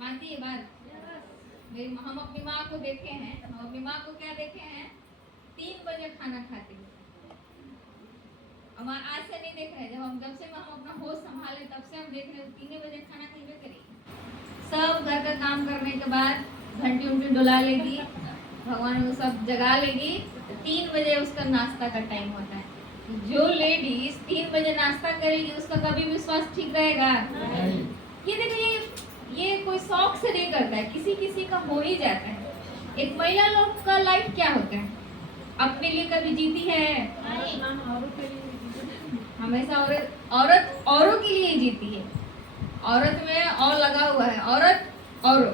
मानती है बात? हम अपनी माँ को देखे हैं, हम अपनी माँ को क्या देखे हैं, 3 बजे खाना खाते हैं। हम आज से नहीं देख रहे, जब से हम अपना होश संभाले तब से हम देख रहे हैं 3 बजे खाना खाने करेंगे। सब घर का काम करने के बाद घंटी उंटी डुला लेगी, भगवान को सब जगा लेगी, 3 बजे उसका नाश्ता का टाइम होता है। जो लेडीज 3 बजे नाश्ता करेगी उसका कभी विश्वास ठीक रहेगा? ये देखिए, ये कोई शौक से नहीं करता है, किसी किसी का हो ही जाता है। एक महिला लोग का लाइफ क्या होता है, अपने लिए कभी जीती है? हमेशा औरत औरों के लिए जीती है। औरत में और लगा हुआ है, औरत औरों,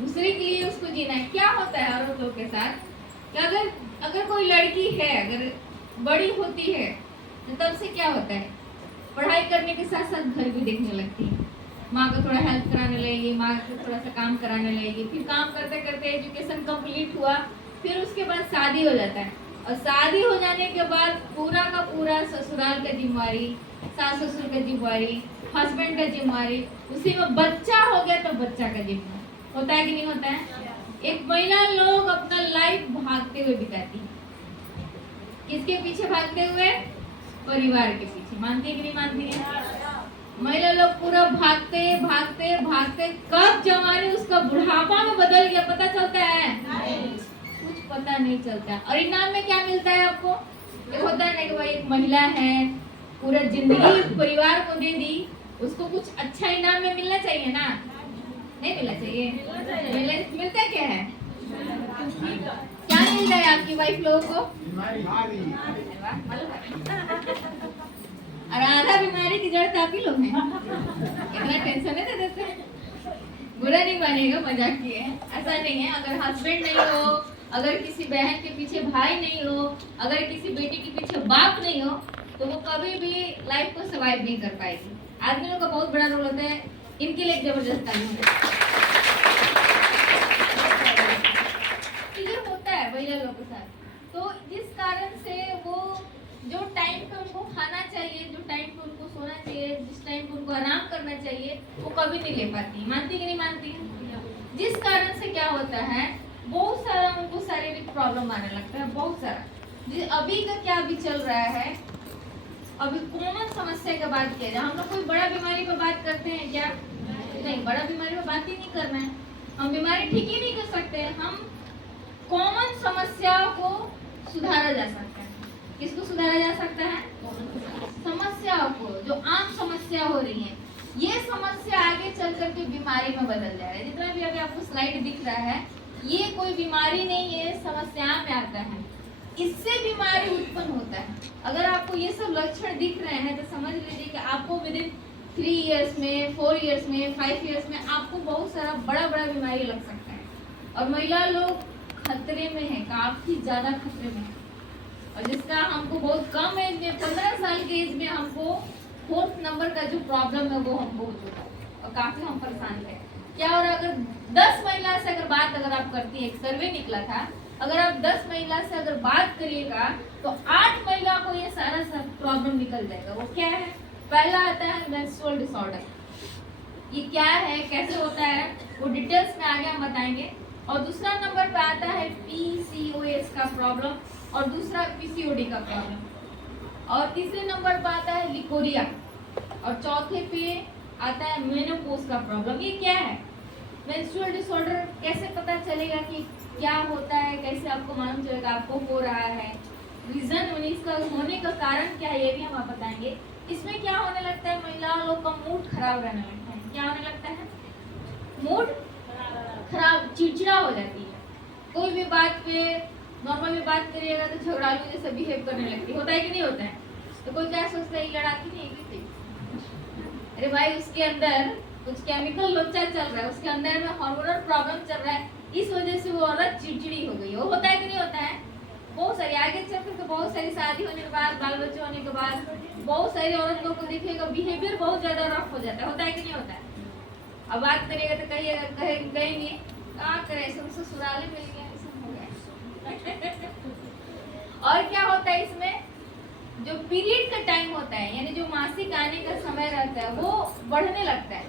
दूसरे के लिए उसको जीना है। क्या होता है औरत लोग के साथ कि अगर कोई लड़की है, अगर बड़ी होती है तो तब से क्या होता है, पढ़ाई करने के साथ साथ घर भी देखने लगती है, माँ को थोड़ा हेल्प कराने लगेगी, माँ को थोड़ा सा काम कराने लगेगी। फिर काम करते करते एजुकेशन कंप्लीट हुआ, फिर उसके बाद शादी हो जाता है, और शादी हो जाने के बाद पूरा का पूरा ससुराल का जिम्मेवारी, सास ससुर का जिम्मेवारी, हस्बैंड का जिम्मेवारी, उसी में बच्चा हो गया तो बच्चा का जिम्मेवारी होता है कि नहीं होता है? एक महिला लोग अपना लाइफ भागते हुए बिताती है। किसके पीछे भागते हुए? परिवार के पीछे। मानती है कि नहीं मानती है? महिला लोग पूरा भागते भागते भागते कब जवानी उसका बुढ़ापा में बदल गया पता चलता है? कुछ पता नहीं चलता। और इनाम में क्या मिलता है आपको? ये होता है ना कि भाई एक महिला है, पूरा जिंदगी परिवार को दे दी, उसको कुछ अच्छा इनाम में मिलना चाहिए ना? नहीं मिलना चाहिए? मिलता क्या है? क्या मिल रहा है आपकी वाइफ लोगों को? और आधा बीमारी की जड़ आप ही लोग हैं। इतना टेंशन नहीं देते। बुरा नहीं मानेगा, मजाक किए हैं, ऐसा नहीं है। अगर हस्बैंड नहीं हो, अगर किसी बहन के पीछे भाई नहीं हो, अगर किसी बेटी के पीछे बाप नहीं हो, तो वो कभी भी लाइफ को सर्वाइव नहीं कर पाएगी। आदमियों का बहुत बड़ा रोल होता है, इनके लिए जबरदस्त टाइम होता है। ये होता है महिला लोगों के साथ। तो जिस कारण से वो जो टाइम पे उनको खाना चाहिए, जो टाइम पे उनको सोना चाहिए, जिस टाइम पे उनको आराम करना चाहिए, वो कभी नहीं ले पाती। मानती कि नहीं मानती? जिस कारण से क्या होता है, बहुत सारा उनको शारीरिक प्रॉब्लम आने लगता है, बहुत सारा। अभी का क्या अभी चल रहा है, अभी कॉमन समस्या की बात किया जाए, हम लोग कोई बड़ा बीमारी पर बात करते हैं क्या? नहीं, बड़ा बीमारी पर बात ही नहीं करना है। हम बीमारी ठीक ही नहीं कर सकते। हम कॉमन समस्या को सुधारा जा सकता है। किसको सुधारा जा सकता है? समस्याओं को, जो आम समस्या हो रही है, ये समस्या आगे चल करके बीमारी में बदल जाएगा। जितना भी अभी आपको स्लाइड दिख रहा है, ये कोई बीमारी नहीं है, समस्या में आता है, इससे बीमारी उत्पन्न होता है। अगर आपको ये सब लक्षण दिख रहे हैं तो समझ लीजिए कि आपको विद इन 3 इयर्स में, 4 इयर्स में, 5 इयर्स में आपको बहुत सारा बड़ा बड़ा बीमारी लग सकता है। और महिला लोग खतरे में है, काफी ज्यादा खतरे में है। और जिसका हमको बहुत कम एज में, 15 साल के एज में हमको 4th नंबर का जो प्रॉब्लम है वो हमको हो चुका है, और काफी हम परेशान थे। क्या हो रहा, अगर 10 महिला से अगर बात अगर आप करती है, एक सर्वे निकला था, अगर आप 10 महिला से अगर बात करिएगा तो 8 महिला को ये सारा सब प्रॉब्लम निकल जाएगा। वो क्या है? पहला आता है मेंस्ट्रुअल डिसऑर्डर। ये क्या है, कैसे होता है, वो डिटेल्स में आगे हम बताएंगे। और दूसरा नंबर पे आता है PCOS का प्रॉब्लम, और दूसरा PCOD का प्रॉब्लम, और तीसरे नंबर पे आता है लिकोरिया, और चौथे पे आता है मेनोपॉज का प्रॉब्लम। ये क्या है? मेंस्ट्रुअल डिसऑर्डर कैसे पता चलेगा कि क्या होता है, कैसे आपको मालूम चलेगा आपको हो रहा है, रीजन इसका होने का कारण क्या है, ये भी हम आप बताएंगे। इसमें क्या होने लगता है, महिला लोग का मूड खराब रहने लगता है। क्या होने लगता है? मूड खराब, चिड़चिड़ा हो जाती है। कोई भी बात पे नॉर्मल में बात करिएगा तो झगड़ालू जैसे बिहेव करने लगती है। होता है कि नहीं होता है? तो कोई क्या सोचता है, लड़ाकी नहीं है, अरे भाई उसके अंदर कुछ केमिकल लोचा चल रहा है, उसके अंदर में हार्मोनल प्रॉब्लम चल रहा है, इस वजह से वो औरत चिड़चिड़ी हो गई। वो होता है कि नहीं होता है? बहुत सारी आगे चल कर बहुत सारी शादी होने के बाद, बाल बच्चे होने के बाद बहुत सारी औरत लोग को देखिएगा बिहेवियर बहुत ज्यादा रफ हो जाता है। होता है कि नहीं होता है? अब बात करिएगा तो कहिएगा, कहेंगे क्या करे, ससुराल मिल गया, हो गया। और क्या होता है इसमें, जो पीरियड का टाइम होता है, यानी जो मासिक आने का समय रहता है, वो बढ़ने लगता है।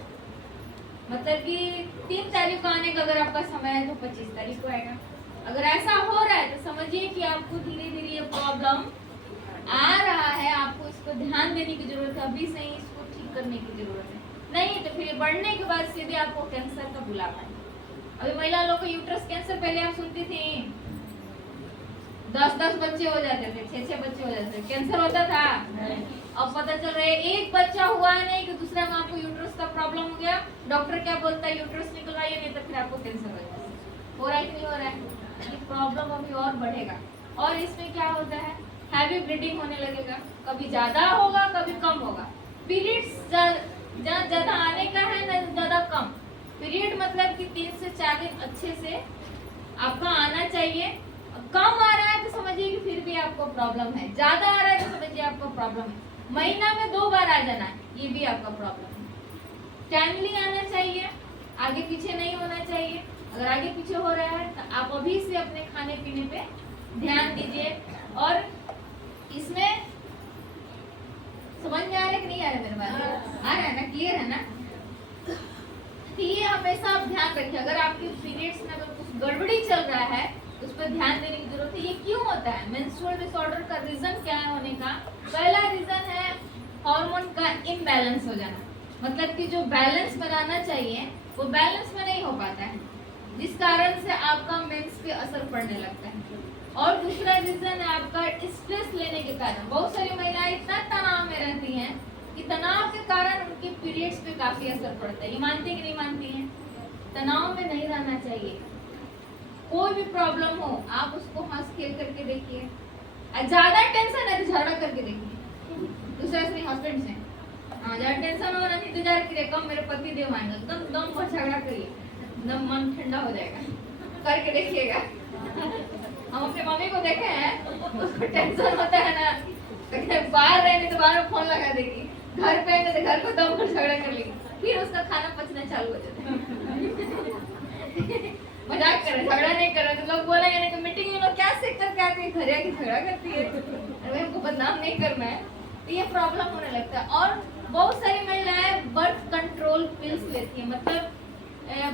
मतलब कि 3 तारीख को आने का अगर आपका समय है तो 25 तारीख को आएगा। अगर ऐसा हो रहा है तो समझिए कि आपको धीरे धीरे ये प्रॉब्लम आ रहा है, आपको इसको ध्यान देने की जरूरत है, अभी से ही इसको ठीक करने की जरूरत है। नहीं तो फिर बढ़ने के बाद सीधे आपको कैंसर का बुलावा है। अभी महिला लोग को यूट्रस कैंसर पहले आप सुनती थी 10-10 बच्चे हो जाते थे, 6-6 बच्चे हो जाते थे, कैंसर होता था। अब पता चल रहा है एक बच्चा हुआ नहीं कि दूसरा में आपको यूट्रस का प्रॉब्लम हो गया, डॉक्टर क्या बोलता है यूट्रस निकलवाइए नहीं तो फिर आपको कैंसर हो जाएगा। हो रहा है कि नहीं हो रहा है? प्रॉब्लम अभी और बढ़ेगा। और इसमें क्या होता है, हैवी ब्लीडिंग होने लगेगा, कभी ज्यादा होगा कभी कम होगा। पीरियड्स ज्यादा आने का है ना ज्यादा कम। पीरियड मतलब कि 3 से 4 दिन अच्छे से आपका आना चाहिए। कम आ रहा है तो समझिए कि फिर भी आपको प्रॉब्लम है, ज्यादा आ रहा है तो समझिए आपको प्रॉब्लम है। महीना में 2 बार आ जाना है, ये भी आपका प्रॉब्लम है। टाइमली आना चाहिए, आगे पीछे नहीं होना चाहिए। अगर आगे पीछे हो रहा है तो आप अभी से अपने खाने पीने पे ध्यान दीजिए। और इसमें समझ में आ रहा है कि नहीं आ रहा है? मेरे बात आ रहा है ना? क्लियर है ना? ये हमेशा आप ध्यान रखिए, अगर आपके पीरियड्स में अगर कुछ गड़बड़ी चल रहा है उस पर ध्यान देने की जरूरत है। ये क्यों होता है? मेंस्ट्रुअल डिसऑर्डर का रीजन क्या है होने का? पहला रीजन है हार्मोन का इम्बैलेंस हो जाना, मतलब कि जो बैलेंस बनाना चाहिए वो बैलेंस में नहीं हो पाता है, जिस कारण से आपका मेंस पे असर पड़ने लगता है। और दूसरा रीजन है आपका स्ट्रेस लेने के कारण। बहुत सारी महिलाएं इतना तनाव में रहती हैं कि तनाव के कारण उनके पीरियड्स पे काफी असर पड़ता है। ये मानती है कि नहीं मानती हैं? तनाव में नहीं रहना चाहिए। कोई भी प्रॉब्लम हो आप उसको हंस खेल करके देखिए, ज्यादा टेंशन है तो झगड़ा करके देखिए दूसरे से, हस्बैंड से। हाँ, ज्यादा टेंशन हो रहा है इंतजार करिए, कब मेरे पति देव आएंगे, एकदम दम पर झगड़ा करिए, एकदम मन ठंडा हो जाएगा, करके देखिएगा। हम अपने मम्मी को देखे हैं, उसको टेंशन होता है ना तो बाहर रहने तो बाहर फोन लगा देगी, घर पे आएंगे तो घर को दम पर झगड़ा कर लेगी, फिर उसका खाना पचना चालू हो जाता है। मजाक कर रहे, झगड़ा नहीं कर रहे तो लोग बोलेंगे ना कि मीटिंग में लोग क्या सीख कर क्या आती है, घर आके झगड़ा करती है। अरे हमको बदनाम नहीं करना है, तो ये प्रॉब्लम होने लगता है। और बहुत सारी महिलाएं बर्थ कंट्रोल पिल्स लेती है, मतलब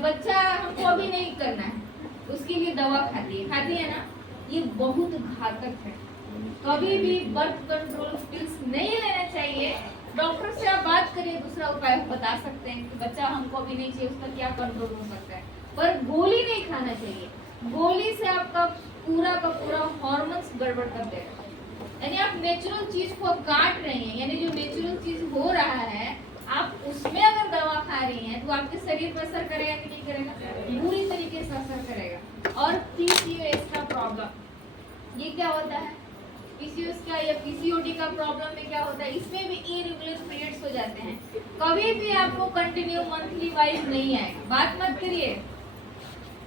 बच्चा हमको अभी नहीं करना है उसके लिए दवा खाती है ना, ये बहुत घातक है। कभी भी बर्थ कंट्रोल पिल्स नहीं लेना चाहिए। डॉक्टर से आप बात करिए, दूसरा उपाय बता सकते हैं कि बच्चा हमको अभी नहीं चाहिए, उसका क्या कंट्रोल हो सकता है, पर गोली नहीं खाना चाहिए। गोली से आपका पूरा का पूरा हार्मोन्स गड़बड़ कर देगा। यानी आप नेचुरल चीज को काट रहे हैं, यानी जो नेचुरल चीज हो रहा है आप उसमें अगर दवा खा रही हैं तो आपके शरीर पर असर करेगा कि नहीं करेगा? बुरी तरीके से असर करेगा। और पीसीओएस का प्रॉब्लम, ये क्या होता है? पीसीओएस का या पीसीओडी का प्रॉब्लम में क्या होता है? इसमें भी इरेगुलर पीरियड्स हो जाते हैं। कभी भी आपको कंटिन्यू मंथली वाइज नहीं आएगा। बात मत करिए,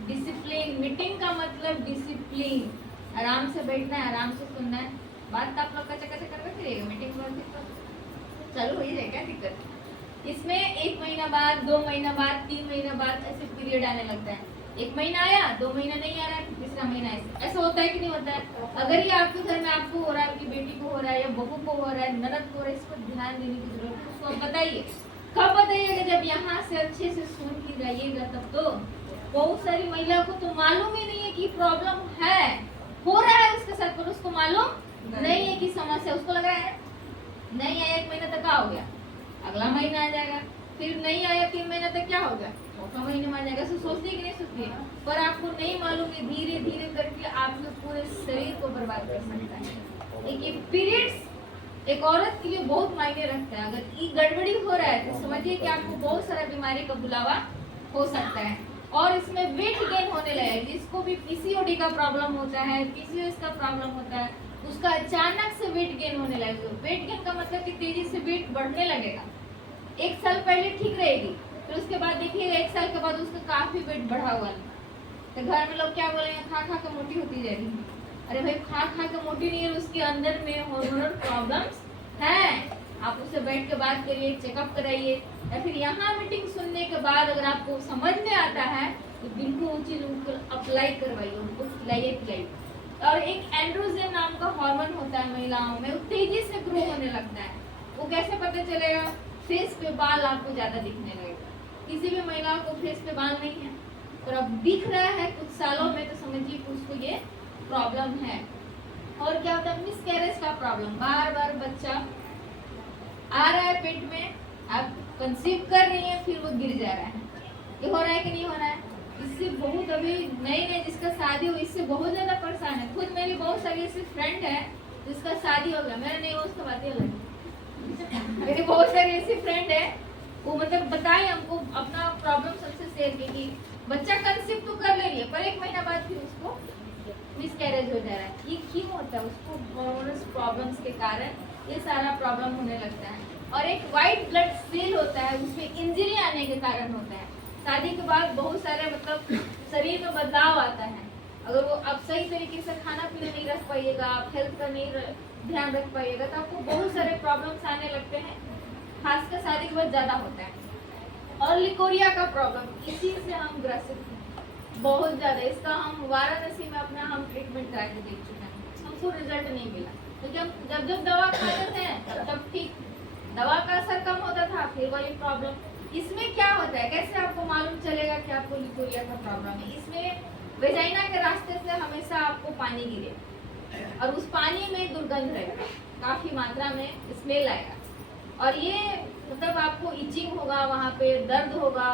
डिसिप्लिन। मीटिंग का मतलब डिसिप्लिन, आराम से बैठना है, आराम से सुनना है। बात आप लोग का चक्कर करके करिएगा, मीटिंग चालू हो ही जाएगा, क्या दिक्कत? इसमें 1 महीना बाद, 2 महीना बाद, 3 महीना बाद ऐसे पीरियड आने लगता है। 1 महीना आया, 2 महीना नहीं आ रहा है, तीसरा महीना ऐसा होता है कि नहीं होता है? अगर ये आपके घर में आपको हो रहा है, आपकी बेटी को हो रहा है या बहू को हो रहा है, ननद को हो रहा है, इसको ध्यान देने की जरूरत है। उसको बताइए, कब बताइएगा? जब यहाँ से अच्छे से सुन के जाइएगा तब तो। बहुत सारी महिला को तो मालूम ही नहीं है कि प्रॉब्लम है, हो रहा है उसके साथ, पर उसको मालूम नहीं है कि समस्या। उसको लग रहा है नहीं आया 1 महीना तक, हो गया अगला महीना आ जाएगा, फिर नहीं आया 3 महीना तक, क्या होगा? चौथा महीने में आ जाएगा। सोचती है कि नहीं सोचती है? पर आपको नहीं मालूम है धीरे धीरे करके आपके पूरे शरीर को बर्बाद कर सकता है। देखिए, पीरियड्स एक औरत के लिए बहुत मायने रखता है। अगर ये गड़बड़ी हो रहा है तो समझिए कि आपको बहुत सारा बीमारी का बुलावा हो सकता है। और इसमें वेट गेन होने लगेगा। जिसको भी पीसीओडी का प्रॉब्लम होता है, पीसीओएस का प्रॉब्लम होता है, उसका अचानक से वेट गेन होने लगेगा। वेट गेन का मतलब कि तेजी से वेट बढ़ने लगेगा। 1 साल पहले ठीक रहेगी, फिर उसके बाद देखिएगा 1 साल के बाद उसका काफी वेट बढ़ा हुआ है। तो घर में लोग क्या बोलेंगे? खा खा के मोटी होती जा रही है। अरे भाई, खा खा के मोटी नहीं है, उसके अंदर में हार्मोनल प्रॉब्लम्स हैं। आप उससे बैठ के बात करिए, चेकअप कराइए, या फिर यहाँ मीटिंग सुनने के बाद अगर आपको समझ में आता है तो बिल्कुल वो चीज उनको अप्लाई करवाइए, उनको खिलाइए पिलाइए। और एक एंड्रोजन नाम का हार्मोन होता है महिलाओं में, वो तेजी से ग्रो होने लगता है। वो कैसे पता चलेगा? फेस पे बाल आपको ज्यादा दिखने लगेगा। किसी भी महिला को फेस पे बाल नहीं है और अब दिख रहा है कुछ सालों में, तो समझिए कि उसको ये प्रॉब्लम है। और क्या होता है, मिसकैरेज का प्रॉब्लम, बार बार बच्चा आ रहा है पेट में, आप कंसीव कर रही हैं, फिर वो गिर जा रहा है। ये हो रहा है कि नहीं हो रहा है? इससे बहुत, अभी नई नई जिसका शादी हो, इससे बहुत ज्यादा परेशान है। खुद मेरी बहुत सारी ऐसी फ्रेंड है जिसका शादी हो गया, मेरा नहीं, वो उसका बात ही अलग। मेरी बहुत सारी ऐसी फ्रेंड है, वो मतलब बताए हमको अपना प्रॉब्लम सबसे शेयर की कि बच्चा कंसीव तो कर ले रही है, पर 1 महीना बाद फिर उसको मिसकैरेज हो जा रहा है। ये क्यों होता है? उसको हार्मोनल प्रॉब्लम्स के कारण ये सारा प्रॉब्लम होने लगता है। और एक वाइट ब्लड सेल होता है, उसमें इंजरी आने के कारण होता है। शादी के बाद बहुत सारे मतलब शरीर में बदलाव आता है। अगर वो आप सही तरीके से खाना पीना नहीं रख पाइएगा, आप हेल्थ का नहीं ध्यान रख पाइएगा, तो आपको बहुत सारे प्रॉब्लम्स आने लगते हैं, खासकर शादी के बाद ज्यादा होता है। और लिकोरिया का प्रॉब्लम, इसी से हम ग्रसित हैं बहुत ज्यादा। इसका हम वाराणसी में अपना हम ट्रीटमेंट करा के देख चुके हैं, हमको रिजल्ट नहीं मिला, क्योंकि हम जब जब दवा खाते थे तब ठीक, दवा का असर कम होता था, फिर वही प्रॉब्लम। इसमें क्या होता है, कैसे आपको मालूम चलेगा कि आपको लिकोरिया का प्रॉब्लम है? इसमें वेजाइना के रास्ते से हमेशा आपको पानी गिरे और उस पानी में दुर्गंध रहेगा, काफी मात्रा में स्मेल आएगा, और ये मतलब आपको इचिंग होगा, वहाँ पे दर्द होगा,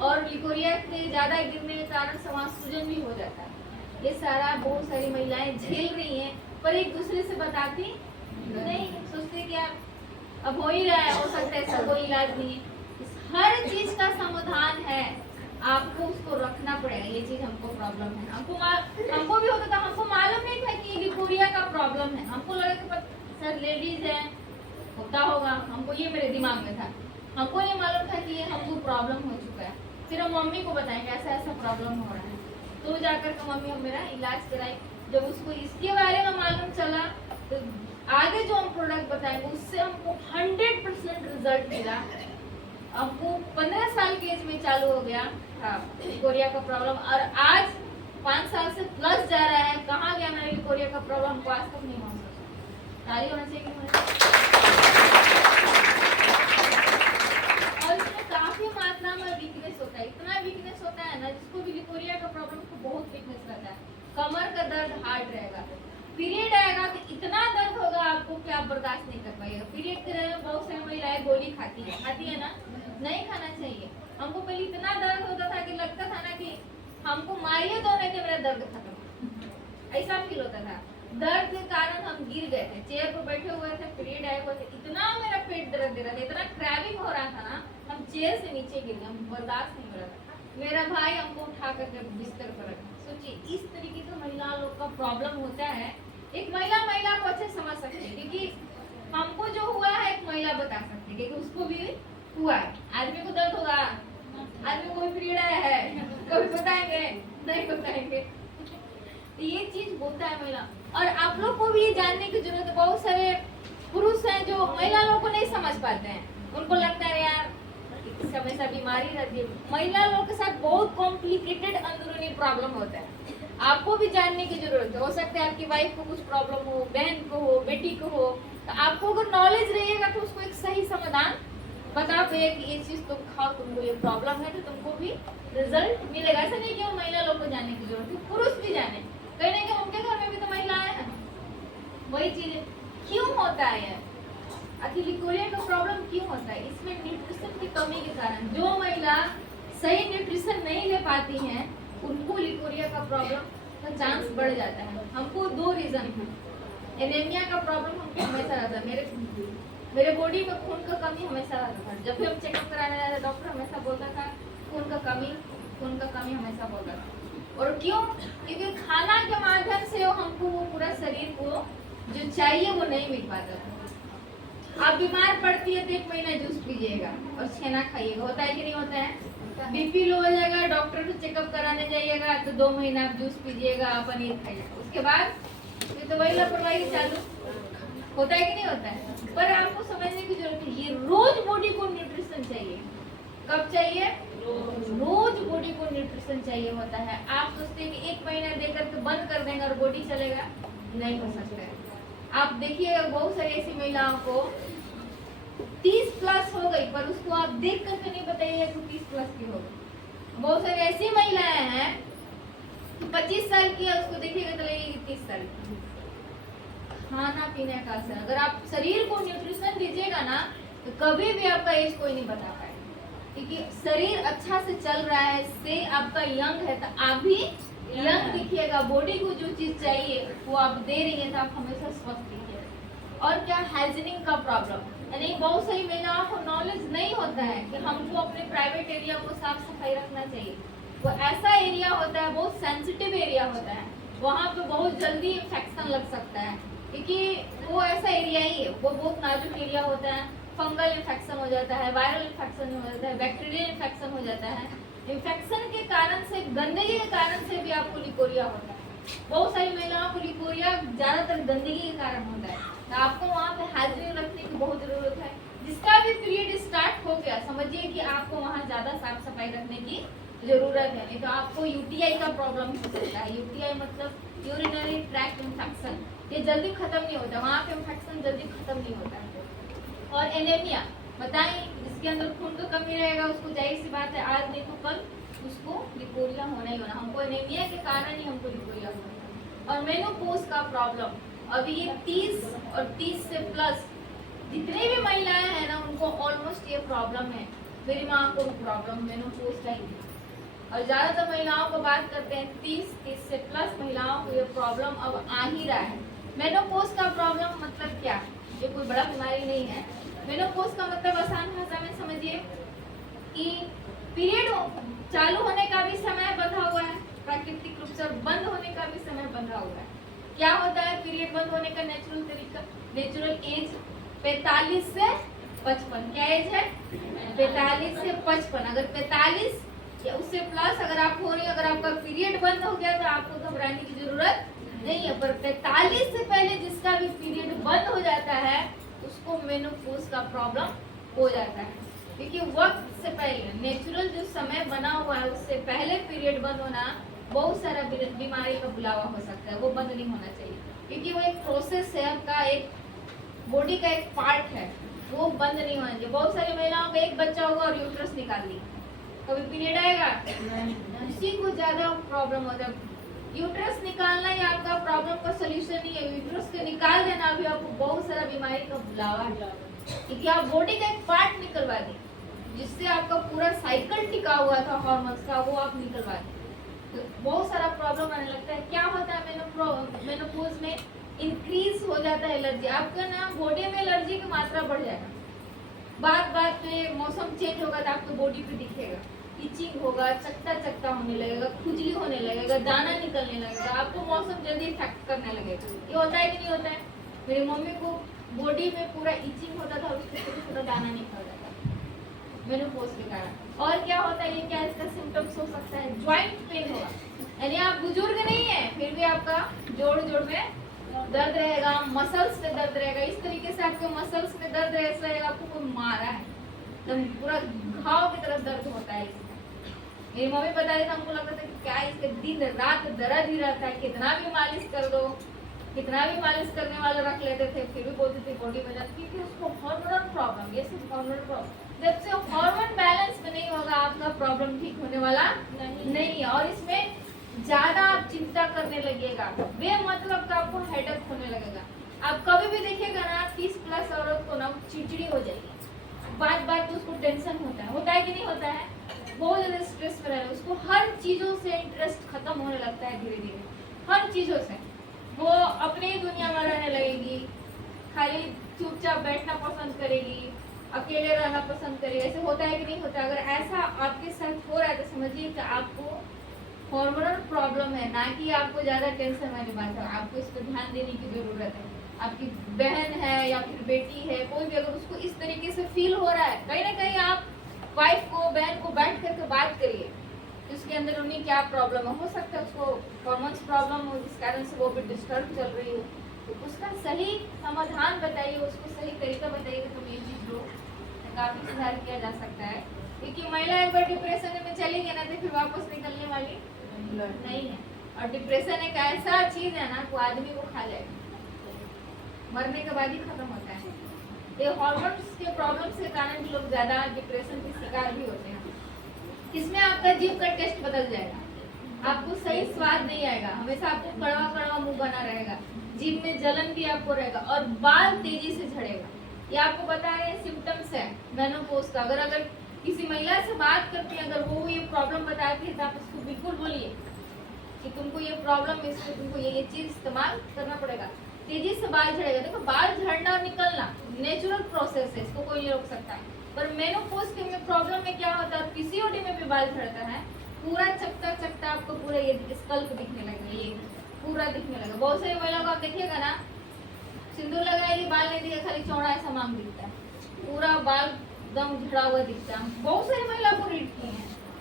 और लिकोरिया के ज्यादा गिरने के कारण श्वास सूजन भी हो जाता है। ये सारा बहुत सारी महिलाएं झेल रही हैं, पर एक दूसरे से बताती नहीं, सोचते कि यार अब हो ही रहा है, हो सकता है इसका कोई इलाज नहीं है। हर चीज का समाधान है, आपको उसको रखना पड़ेगा। ये चीज हमको प्रॉब्लम है, हमको भी होता था, हमको मालूम नहीं था कि लिकोरिया का प्रॉब्लम है। हमको लगा कि सर लेडीज है, होता होगा, हमको ये मेरे दिमाग में था, हमको ये मालूम था कि ये हमको प्रॉब्लम हो चुका है। फिर हम मम्मी को बताएं कि ऐसा ऐसा प्रॉब्लम हो रहा है, तो जाकर के मम्मी हम मेरा इलाज कराई। जब उसको इसके बारे में मालूम चला, तो आगे जो हम प्रोडक्ट बताएंगे उससे हमको 100% रिजल्ट मिला। हमको 15 साल की एज में चालू हो गया लिकोरिया का प्रॉब्लम, और आज 5 साल से प्लस जा रहा है। कहाँ गया मेरा लिकोरिया का प्रॉब्लम, हमको आज तक नहीं मालूम। ताली होना चाहिए कि और इसमें काफी मात्रा में वीकनेस होता है, इतना वीकनेस होता है ना, जिसको भी लिकोरिया का प्रॉब्लम को बहुत वीकनेस रहता है। कमर का दर्द हार्ड रहेगा, पीरियड आएगा तो इतना दर्द होगा आपको कि आप बर्दाश्त नहीं कर पाइएगा। पीरियड के दौरान बहुत सारी महिलाएं गोली खाती है ना, नहीं खाना चाहिए। हमको पहले इतना दर्द होता था कि लगता था ना कि हमको मारिए तो नहीं कि मेरा दर्द खत्म, ऐसा फील होता था। दर्द के कारण हम गिर गए थे, चेयर पर बैठे हुए थे, पीरियड आए हुए थे, इतना मेरा पेट दर्द दे रहा था, इतना क्रैविंग हो रहा था ना, हम चेयर से नीचे गिर गए, हम बर्दाश्त नहीं कर रहा था। मेरा भाई हमको उठा करके बिस्तर पर रखा। सोचिए इस तरीके से महिला लोग का प्रॉब्लम होता है। एक महिला को अच्छे समझ सकते हैं, क्योंकि हमको जो हुआ है एक महिला बता सकती है, क्योंकि उसको भी हुआ है। आदमी को दर्द होगा, आदमी को भी पीरियड आया है, कभी बताएंगे नहीं बताएंगे, तो ये चीज होता है महिला। और आप लोग को भी ये जानने की जरूरत है, बहुत सारे पुरुष हैं जो महिला लोग को नहीं समझ पाते हैं, उनको लगता है यार हमेशा बीमारी रहती है। महिला लोग के साथ बहुत कॉम्प्लिकेटेड अंदरूनी प्रॉब्लम होता है, आपको भी जानने की जरूरत है। हो सकता है आपकी वाइफ को कुछ प्रॉब्लम हो, बहन को हो, बेटी को हो, तो आपको अगर नॉलेज रहेगा तो उसको एक सही समाधान बता पाए कि ये चीज तुम खाओ, तुमको ये प्रॉब्लम है, तो तुमको भी रिजल्ट मिलेगा। ऐसा नहीं कि वो महिला लोग को जानने की जरूरत है, पुरुष भी जाने, कहीं ना कहीं उनके घर में भी तो महिलाएं हैं। वही चीज क्यों होता है, आखिर लिकोरिया का प्रॉब्लम क्यों होता है? इसमें न्यूट्रिशन की कमी के कारण, जो महिला सही न्यूट्रिशन नहीं ले पाती हैं, उनको लिकोरिया का प्रॉब्लम का चांस बढ़ जाता है। हमको 2 रीजन है। एनीमिया का प्रॉब्लम हमको हमेशा रहता है, मेरे बॉडी में खून का कमी हमेशा रहता था। जब भी हम चेकअप कराने जाते थे, डॉक्टर हमेशा बोलता था खून का कमी हमेशा बोलता था। और क्यों? क्योंकि खाना के माध्यम से हमको वो पूरा शरीर को जो चाहिए वो नहीं मिल पाता था। आप बीमार पड़ती है तो 1 महीना जूस पीजिएगा और छेना खाइएगा, होता है कि नहीं होता है? बीपी लो हो जाएगा, डॉक्टर को चेकअप कराने जाइएगा तो 2 महीना आप जूस पीजिएगा, पनीर खाइएगा, उसके बाद फिर तो वही लापरवाही चालू, होता है कि नहीं होता है? पर आपको समझने की जरूरत है, ये रोज बॉडी को न्यूट्रिशन चाहिए। कब चाहिए? रोज बॉडी को न्यूट्रिशन चाहिए होता है। आप सोचते हैं कि 1 महीना देकर के बंद कर देंगे और बॉडी चलेगा, नहीं हो सकता है। आप देखिएगा बहुत सारी ऐसी महिलाओं को 30 प्लस हो गई, पर उसको आप देख करके नहीं बताइए है तो 30 प्लस की होगी। बहुत सारी ऐसी महिलाएं हैं 25 साल की है, उसको देखिएगा तो लगेगी 30 साल की। खाना पीने का असर, अगर आप शरीर को न्यूट्रिशन दीजिएगा ना तो कभी भी आपका एज कोई नहीं बता पाएगा, क्योंकि शरीर अच्छा से चल रहा है, से आपका यंग है तो आप भी यंग दिखिएगा। बॉडी को जो चीज चाहिए वो आप दे रही है तो आप हमेशा स्वस्थ दिखिएगा। और क्या, हाइजीनिंग का प्रॉब्लम, यानी बहुत सारी महिलाओं को नॉलेज नहीं होता है कि हमको अपने प्राइवेट एरिया को साफ सफाई रखना चाहिए। वो ऐसा एरिया होता है, बहुत सेंसिटिव एरिया होता है, वहाँ पे बहुत जल्दी इन्फेक्शन लग सकता है, क्योंकि वो ऐसा एरिया ही है, वो बहुत नाजुक एरिया होता है। फंगल इन्फेक्शन हो जाता है, वायरल इन्फेक्शन हो जाता है, बैक्टीरियल इन्फेक्शन हो जाता है। इन्फेक्शन के कारण से, गंदगी के कारण से भी आपको लिकोरिया होता है। बहुत सारी महिलाओं को लिकोरिया ज्यादातर गंदगी के कारण होता है, तो आपको वहाँ पे हाइजीन रखने की बहुत जरूरत है। जिसका भी पीरियड स्टार्ट हो गया, समझिए कि आपको वहाँ ज्यादा साफ सफाई रखने की जरूरत है, नहीं तो आपको यूटीआई का प्रॉब्लम हो सकता है। यूटीआई मतलब यूरिनरी ट्रैक्ट इन्फेक्शन, ये जल्दी खत्म नहीं होता, वहाँ पे इन्फेक्शन जल्दी खत्म नहीं होता है। और एनीमिया, बताएं, जिसके अंदर खून का कमी रहेगा उसको जाहिर सी बात है आज नहीं तो कल उसको लिकोरिया होना ही होना। हमको एनीमिया के कारण ही हमको लिकोरिया होना है। और मेनोपॉज का प्रॉब्लम, अभी ये 30 और 30 से प्लस जितनी भी महिलाएं हैं ना उनको ऑलमोस्ट ये प्रॉब्लम है। मेरी माँ को प्रॉब्लम मेनोपॉज का ही, और ज्यादातर महिलाओं को बात करते हैं 30 से प्लस महिलाओं को ये प्रॉब्लम अब आ ही रहा है। मेनोपॉज का प्रॉब्लम मतलब क्या, ये कोई बड़ा बीमारी नहीं है। मेनोपॉज का मतलब आसान भाषा में समझिए कि पीरियड चालू होने का भी समय बंधा हुआ है, प्राकृतिक रूप से बंद होने का भी समय बंधा हुआ है। क्या होता है पीरियड बंद होने का नेचुरल तरीका, नेचुरल एज 45 से 55। क्या एज है? 45 से 55। अगर 45 या उससे प्लस अगर आप हो रही, अगर आपका पीरियड बंद हो गया तो आपको घबराने की जरूरत नहीं है। पर 45 से पहले जिसका भी पीरियड बंद हो जाता है उसको मेनोपॉज का प्रॉब्लम हो जाता है, क्योंकि वक्त से पहले नेचुरल जो समय बना हुआ है उससे पहले पीरियड बंद होना बहुत सारा बीमारी का बुलावा हो सकता है, वो बंद नहीं होना चाहिए, क्योंकि वो एक प्रोसेस है, आपका एक बॉडी का एक पार्ट है, वो बंद नहीं होना चाहिए। बहुत सारी महिलाओं का एक बच्चा होगा और यूट्रस निकाल दी, कभी पीरियड आएगा? उसी को ज्यादा प्रॉब्लम होता है। यूट्रस निकालना ही आपका प्रॉब्लम का सोल्यूशन नहीं है, यूट्रस को निकाल देना भी आपको बहुत सारा बीमारी का बुलावा है, क्योंकि आप बॉडी का एक पार्ट निकलवा दें जिससे आपका पूरा साइकिल टिका हुआ था हार्मोन्स का, वो आप निकलवा दें तो बहुत सारा प्रॉब्लम आने लगता है। क्या होता है मेनोपॉज में? इंक्रीज हो जाता है एलर्जी, आपका ना बॉडी में एलर्जी की मात्रा बढ़ जाएगा। बात पे मौसम चेंज होगा तो आपको बॉडी पे दिखेगा, इचिंग होगा, चकता चकता होने लगेगा, खुजली होने लगेगा, दाना निकलने लगेगा, आपको मौसम जल्दी इफेक्ट करने लगेगा। ये होता है कि नहीं होता है? मेरी मम्मी को बॉडी में पूरा इचिंग होता था, उसको छोटा छोटा दाना निकल जाता मेनोपॉज के कारण। और क्या होता है, ये क्या इसका सिम्टम्स हो सकता है? ज्वाइंट पेन होगा, यानी आप बुजुर्ग नहीं है फिर भी आपका जोड़ में दर्द रहेगा, मसल्स में दर्द रहेगा, इस तरीके से आपके मसल्स में दर्द रहेगा, आपको कोई मारा है, तो पूरा घाव की तरह दर्द होता है। मेरी मम्मी बता रही थी, हमको लगता था कि क्या इसके दिन रात दर्द ही रहता है, कितना भी मालिश कर दो, कितना भी मालिश करने वाला रख लेते थे फिर भी बोलती थी बॉडी में दर्द, क्योंकि उसको हार्मोनल प्रॉब्लम, ये सिर्फ हार्मोनल प्रॉब्लम, जब से हार्मोन बैलेंस में नहीं होगा आपका प्रॉब्लम ठीक होने वाला नहीं है। और इसमें ज्यादा आप चिंता करने लगेगा, बेमतलब का आपको हेडेक होने लगेगा। आप कभी भी देखिएगा ना 30 प्लस औरत को ना चिड़चिड़ी हो जाएगी, बात पे उसको टेंशन होता है कि नहीं होता है? बहुत ज्यादा स्ट्रेस में रहना, उसको हर चीजों से इंटरेस्ट खत्म होने लगता है धीरे धीरे, हर चीजों से वो अपनी दुनिया में रहने लगेगी, खाली चुपचाप बैठना पसंद करेगी, अकेले रहना पसंद करेगी। ऐसे होता है कि नहीं होता? अगर ऐसा आपके साथ हो रहा है तो समझिए कि आपको हार्मोनल प्रॉब्लम है, ना कि आपको ज्यादा टेंशन वाली बात है। आपको इस पर ध्यान देने की जरूरत है। आपकी बहन है या फिर बेटी है, कोई भी अगर उसको इस तरीके से फील हो रहा है, कहीं ना कहीं आप वाइफ को, बहन को बैठ करके बात करिए उसके अंदर उन्हें क्या प्रॉब्लम है। हो सकता है उसको हार्मोन्स प्रॉब्लम हो जिस कारण से वो भी डिस्टर्ब चल रही हो, तो उसका सही समाधान बताइए, उसको सही तरीका बताइए कि तुम ये चीज लो, काफी सुधार किया जा सकता है। क्योंकि महिला एक बार डिप्रेशन में चली गई ना तो फिर वापस निकलने वाली नहीं है। और डिप्रेशन एक ऐसा चीज है ना, वो आदमी को खा जाएगा, मरने के बाद ही खत्म होता है। ये हार्मोन्स के प्रॉब्लम के कारण लोग ज्यादा डिप्रेशन के शिकार भी होते हैं। इसमें आपका जीभ का टेस्ट बदल जाएगा, आपको सही स्वाद नहीं आएगा, हमेशा आपको कड़वा कड़वा मुंह बना रहेगा, जीभ में जलन भी आपको रहेगा और बाल तेजी से झड़ेगा। ये आपको बता रहे हैं सिम्टम्स है मेनोपॉज का। अगर किसी महिला से बात करती है, अगर वो ये प्रॉब्लम बताती है तो आप उसको बिल्कुल बोलिए कि तुमको ये प्रॉब्लम है, इसको तुमको ये चीज इस्तेमाल करना पड़ेगा। तेजी से बाल झड़ेगा। देखो बाल झड़ना और निकलना नेचुरल प्रोसेस है, इसको कोई नहीं रोक सकता है। पर मेनोपॉज के प्रॉब्लम में क्या होता है, पीसीओडी में भी बाल झड़ता है, पूरा चकता चकता आपको पूरा ये स्कल्प दिखने लगेगा, ये पूरा दिखने लगेगा। बहुत सारी महिलाओं को आप देखिएगा ना, सिंदूर लगाएगी बाल नहीं दिखेगा, खाली चौड़ा ऐसा मांग दिखता है, पूरा बाल एकदम झड़ा हुआ दिखता है। बहुत सारी महिलाओं को रीढ़ हैं,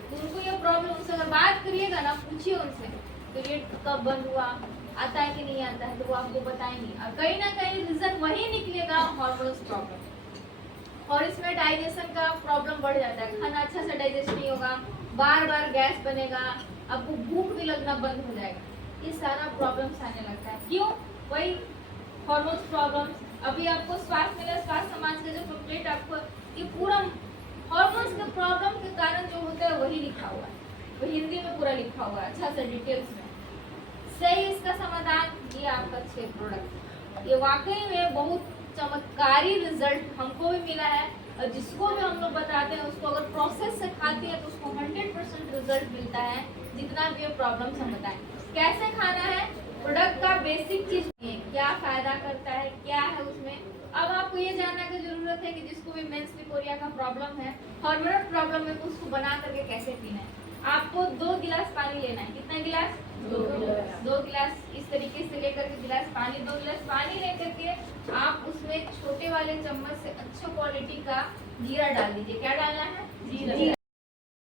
तो उनको ये प्रॉब्लम, उनसे अगर बात करिएगा ना, पूछिए उनसे पीरियड कब बंद हुआ, आता है कि नहीं आता है, तो वो आपको बताएंगे। और कहीं ना कहीं रीजन वही निकलेगा, हार्मोन्स प्रॉब्लम। और इसमें डाइजेशन का प्रॉब्लम बढ़ जाता है, खाना अच्छा से डाइजेस्ट नहीं होगा, बार बार गैस बनेगा, आपको भूख भी लगना बंद हो जाएगा, ये सारा प्रॉब्लम्स आने लगता है। क्यों? वही हार्मोन्स प्रॉब्लम्स। अभी आपको स्वास्थ्य मिला, स्वास्थ्य समाज का जो कंप्लीट आपको ये पूरा हार्मोन्स के प्रॉब्लम के कारण जो होता है वही लिखा हुआ है, वो हिंदी में पूरा लिखा हुआ है अच्छा से डिटेल्स में। सही इसका समाधान ये आपका 6 प्रोडक्ट, ये वाकई में बहुत चमत्कारी रिजल्ट हमको भी मिला है, और जिसको भी हम लोग बताते हैं उसको अगर प्रोसेस से खाती है तो उसको 100% रिजल्ट मिलता है, जितना भी ये प्रॉब्लम्स हम बताएं। कैसे खाना है, प्रोडक्ट का बेसिक चीज क्या फायदा करता है, क्या है उसमें। अब आपको ये जानने की जरूरत है कि जिसको भी मेंस लिकोरिया का प्रॉब्लम है, हार्मोनल प्रॉब्लम है, तो उसको बना करके कैसे पीना है। आपको 2 गिलास पानी लेना है। कितना गिलास? 2 गिलास। इस तरीके से लेकर के गिलास पानी, 2 गिलास पानी लेकर के आप उसमें छोटे वाले चम्मच से अच्छे क्वालिटी का जीरा डाल दीजिए। क्या डालना है? जीरा।